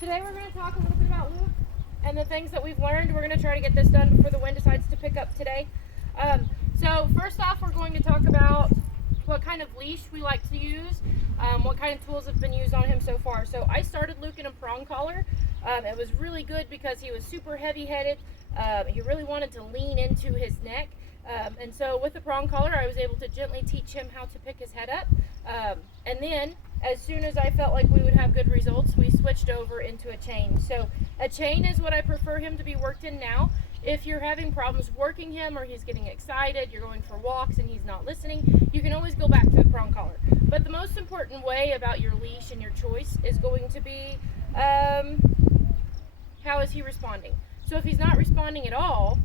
Today we're going to talk a little bit about Luke and the things that we've learned. We're going to try to get this done before the wind decides to pick up today. So first off, we're going to talk about what kind of leash we like to use, what kind of tools have been used on him so far. So I started Luke in a prong collar. It was really good because he was super heavy-headed. He really wanted to lean into his neck. And so with the prong collar, I was able to gently teach him how to pick his head up. And then as soon as I felt like we would have good results, we switched over into a chain. So a chain is what I prefer him to be worked in now. If you're having problems working him or he's getting excited, you're going for walks and he's not listening, you can always go back to the prong collar. But the most important way about your leash and your choice is going to be how is he responding. So if he's not responding at all,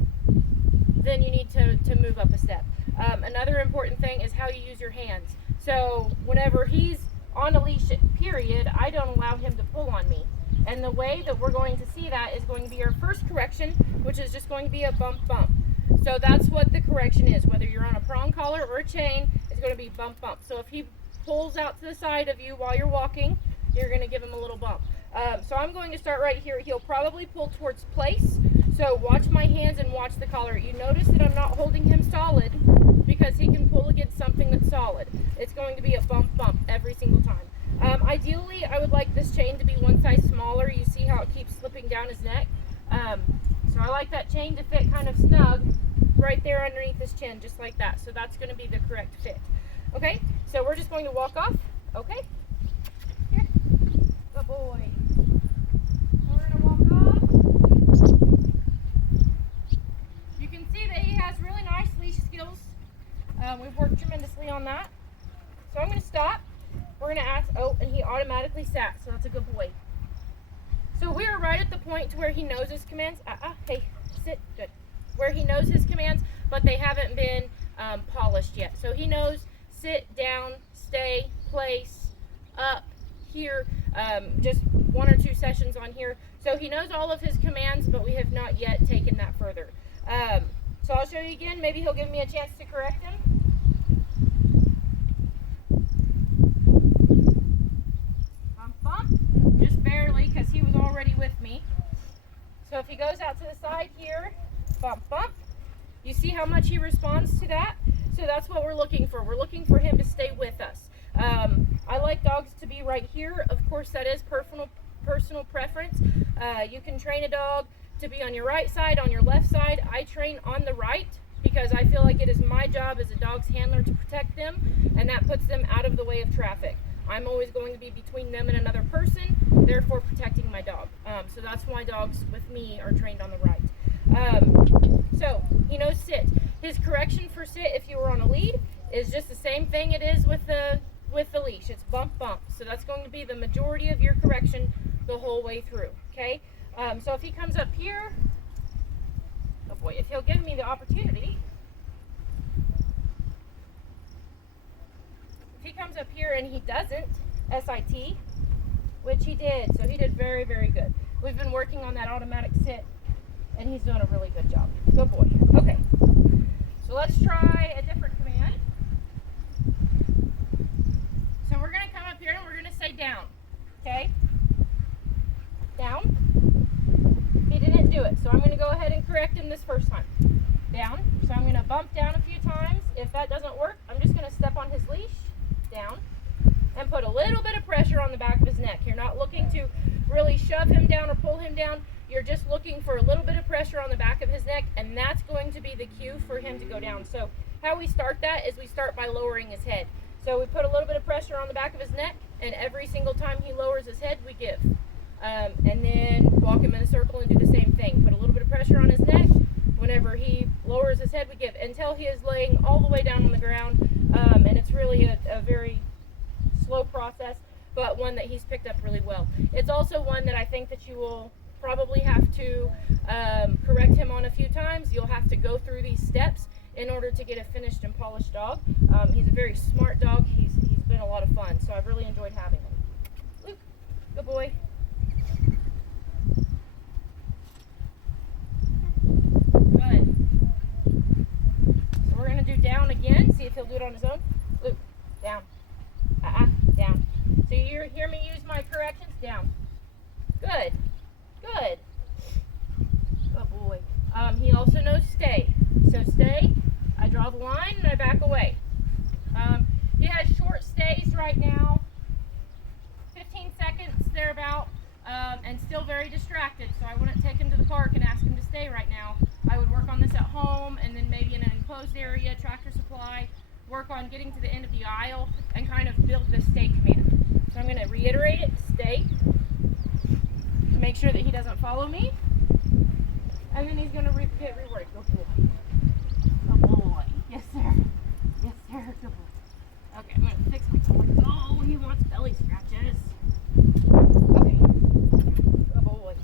then you need to move up a step. Another important thing is how you use your hands. So whenever he's on a leash, period, I don't allow him to pull on me. And the way that we're going to see that is going to be our first correction, which is just going to be a bump, bump. So that's what the correction is. Whether you're on a prong collar or a chain, it's going to be bump, bump. So if he pulls out to the side of you while you're walking, you're going to give him a little bump. So I'm going to start right here. He'll probably pull towards place. So watch my hands and watch the collar. You notice that I'm not holding him solid because he can pull against something that's solid. It's going to be a bump, bump every single time. Ideally, I would like this chain to be one size smaller. You see how it keeps slipping down his neck? So I like that chain to fit kind of snug right there underneath his chin, just like that. So that's going to be the correct fit. Okay, so we're just going to walk off. Okay, here, good boy. We're going to walk off. You can see that he has really nice leash skills. We've worked tremendously on that. So I'm going to stop. We're going to ask, oh, and he automatically sat, so that's a good boy. So we are right at the point to where he knows his commands. Hey, sit, good. Where he knows his commands, but they haven't been polished yet. So he knows sit, down, stay, place, up, here, just 1 or 2 sessions on here. So he knows all of his commands, but we have not yet taken that further. So I'll show you again. Maybe he'll give me a chance to correct him. Just barely, because he was already with me. So if he goes out to the side here, bump, bump. You see how much he responds to that? So that's what we're looking for. We're looking for him to stay with us. I like dogs to be right here. Of course, that is personal preference. You can train a dog to be on your right side, on your left side. I train on the right because I feel like it is my job as a dog's handler to protect them, and that puts them out of the way of traffic. I'm always going to be between them and another person, therefore protecting my dog. So that's why dogs with me are trained on the right. So he knows sit. His correction for sit, if you were on a lead, is just the same thing it is with the leash. It's bump, bump. So that's going to be the majority of your correction the whole way through. Okay. So if he comes up here, oh boy, if he'll give me the opportunity. He comes up here and he doesn't SIT, which he did. So he did very, very good. We've been working on that automatic sit, and he's doing a really good job. Good boy. Okay. So let's try a different command. So we're going to come up here and we're going to say down. Okay? Down. He didn't do it. So I'm going to go ahead and correct him this first time. Down. So I'm going to bump down a few times. If that doesn't work, I'm just going to step on his leash. Down and put a little bit of pressure on the back of his neck. You're not looking to really shove him down or pull him down. You're just looking for a little bit of pressure on the back of his neck, and that's going to be the cue for him to go down. So how we start that is we start by lowering his head. So we put a little bit of pressure on the back of his neck, and every single time he lowers his head, we give. And then walk him in a circle and do the same thing. Put a little bit of pressure on his neck. Whenever he lowers his head, we give until he is laying all the way down on the ground. And it's really a very slow process, but one that he's picked up really well. It's also one that I think that you will probably have to correct him on a few times. You'll have to go through these steps in order to get a finished and polished dog. He's a very smart dog. He's been a lot of fun, so I've really enjoyed having him. Luke, good boy. Good. So we're going to do down again. See if he'll do it on his own. Luke, down. Down. So you hear me use my corrections? Down. Good. Good. Good boy. He also knows stay. So stay, I draw the line and I back away. He has short stays right now, 15 seconds thereabout, and still very distracted. So I wouldn't take him to the park and ask him to stay right now. I would work on this at home and then maybe in an enclosed area, Tractor Supply, work on getting to the end of the aisle and kind of build this stay command. So I'm going to reiterate it, stay, to make sure that he doesn't follow me. And then he's going to get rewarded. Good boy. Good boy. Yes, sir. Yes, sir. Good boy. Okay, I'm going to fix my toy. Oh, he wants belly scratches. Okay. Good boy.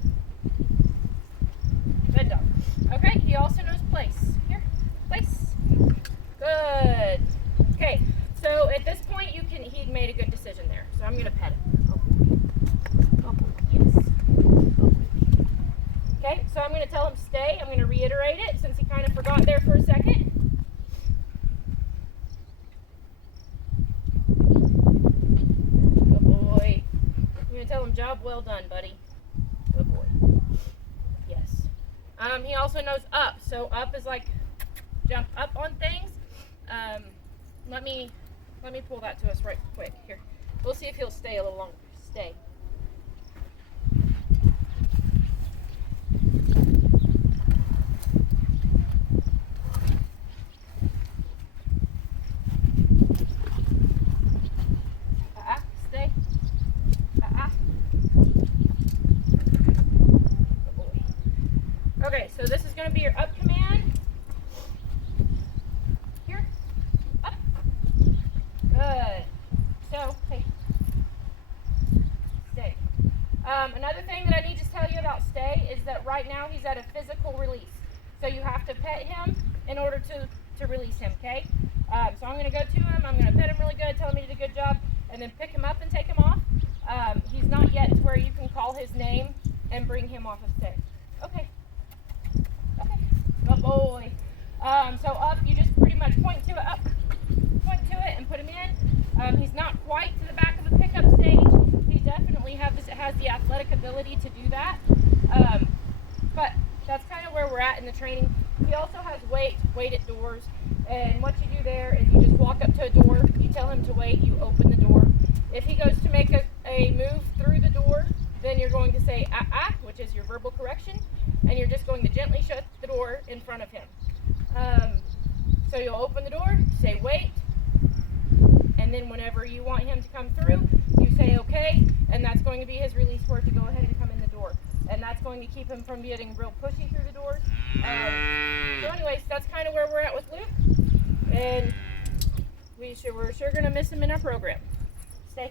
Good dog. Okay, he also knows place. Here, place. Good. Okay, so at this point, he'd made a good decision there. So I'm going to pet him. Good boy. Yes. Good boy. Okay, so I'm going to tell him stay. I'm going to reiterate it since he kind of forgot there for a second. Good boy. I'm going to tell him job well done, buddy. Good boy. Yes. He also knows up. So up is like jump up on things. Let me pull that to us right quick. Here. We'll see if he'll stay a little longer. Stay. Stay. Good boy. Okay, so this is going to be your up command. Here. Up. Good. So, hey. Stay. Another thing that I need to tell you about stay is that right now he's at a physical release. So you have to pet him in order to release him, okay? So I'm going to go to him. I'm going to pet him really good, tell him he did a good job, and then pick him up and take him off. He's not yet to where you can call his name and bring him off of stay. Okay. Okay. Good boy. So up, you just pretty much point to it, up. Point to it and put him in. He's not quite to the back of the pickup stage. He definitely has the athletic ability to do that. But that's kind of where we're at in the training. He also has wait at doors. And what you do there is you just walk up to a door, you tell him to wait, you open the door. If he goes to make a move through the door, then you're going to say which is your verbal correction, and you're just going to gently shut the door in front of him. So you'll open the door, say wait, and then whenever you want him to come through, you say okay, and that's going to be his release word to go ahead and come in the door. And that's going to keep him from getting real pushy through the doors. So anyways, that's kind of where we're at with Luke. And we're sure going to miss him in our program. Stay.